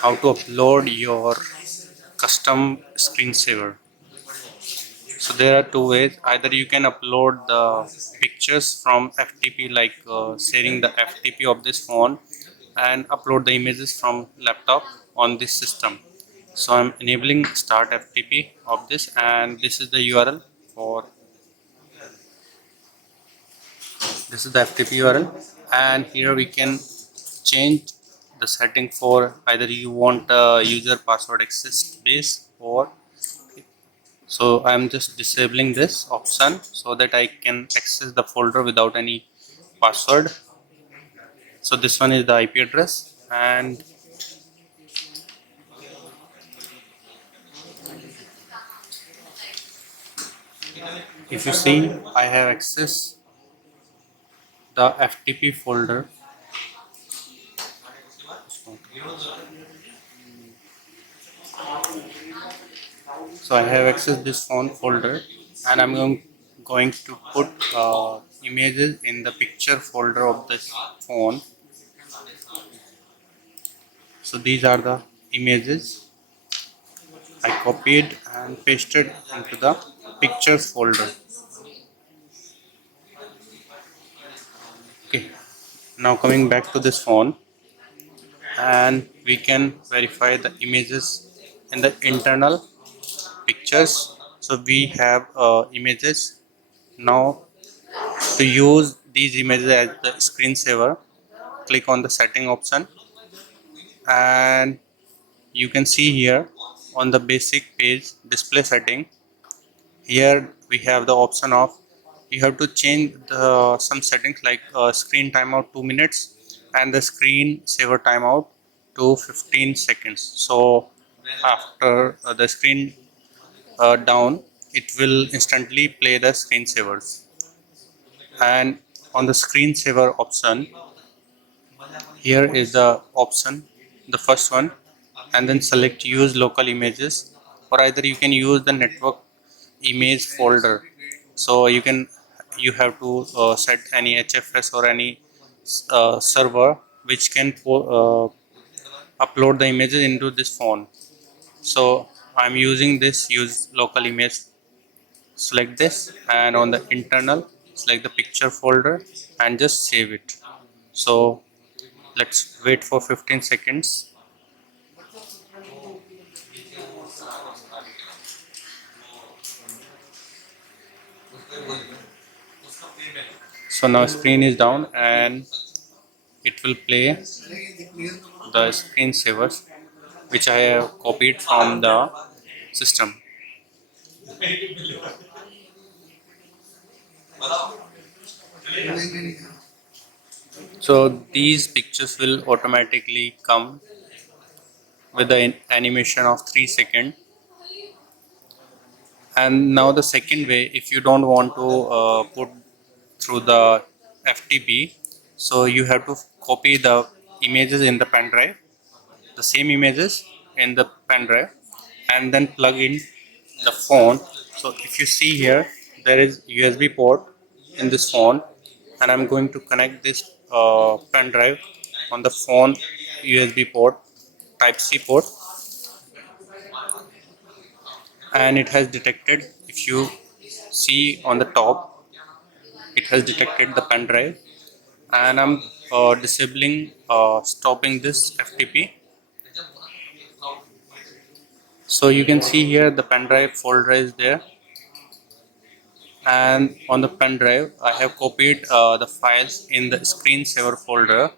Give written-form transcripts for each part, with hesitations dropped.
how to upload your custom screensaver. So there are two ways. Either you can upload the pictures from FTP, like sharing the FTP of this phone, and upload the images from laptop on this system. So I'm enabling start FTP of this, and this is the URL for this is the FTP URL, and here we can change the setting for either you want user password access base, or so I'm just disabling this option so that I can access the folder without any password. So this one is the IP address, and if you see, I have access the FTP folder. So I have accessed this phone folder, and I'm going to put images in the picture folder of this phone. So these are the images I copied and pasted into the pictures folder. Okay, now coming back to this phone, and we can verify the images in the internal pictures. So we have images. Now to use these images as the screensaver, click on the setting option, and you can see here on the basic page display setting, here we have the option of you have to change some settings like screen timeout 2 minutes and the screen saver timeout to 15 seconds. So after the screen down, it will instantly play the screensavers. And on the screensaver option, here is the option, the first one, and then select use local images, or either you can use the network image folder. So you have to set any HFS or any server which can upload the images into this phone. So I'm using this use local image. Select this, and on the internal select the picture folder and just save it. So let's wait for 15 seconds. So now screen is down, and it will play the screensavers which I have copied from the system. So these pictures will automatically come with the animation of 3 seconds. And now the second way, if you don't want to put through the FTP, so you have to copy the images in the pen drive, the same images in the pen drive, and then plug in the phone. So if you see here, there is USB port in this phone, and I'm going to connect this pen drive on the phone USB port, type C port, and it has detected, if you see on the top, it has detected the pen drive, and I'm disabling stopping this FTP. So you can see here the pen drive folder is there, and on the pen drive I have copied the files in the screensaver folder.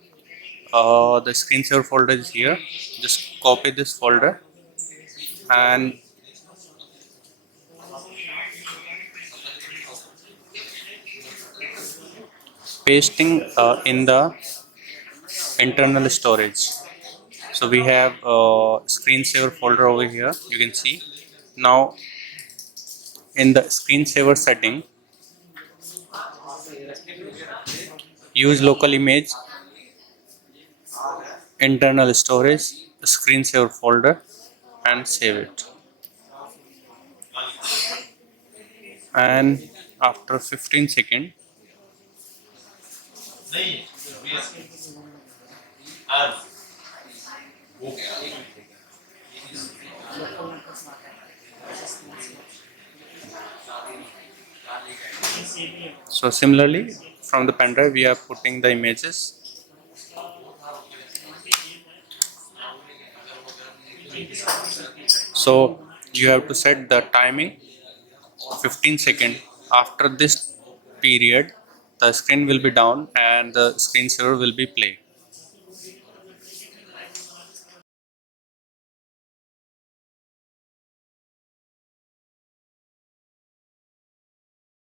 The screensaver folder is here. Just copy this folder and pasting in the internal storage. So we have screensaver folder over here. You can see now in the screensaver setting, use local image, internal storage, screensaver folder, and save it. And after 15 seconds, So similarly, from the pen drive we are putting the images. So you have to set the timing 15 seconds. After this period, the screen will be down and the screensaver will be play.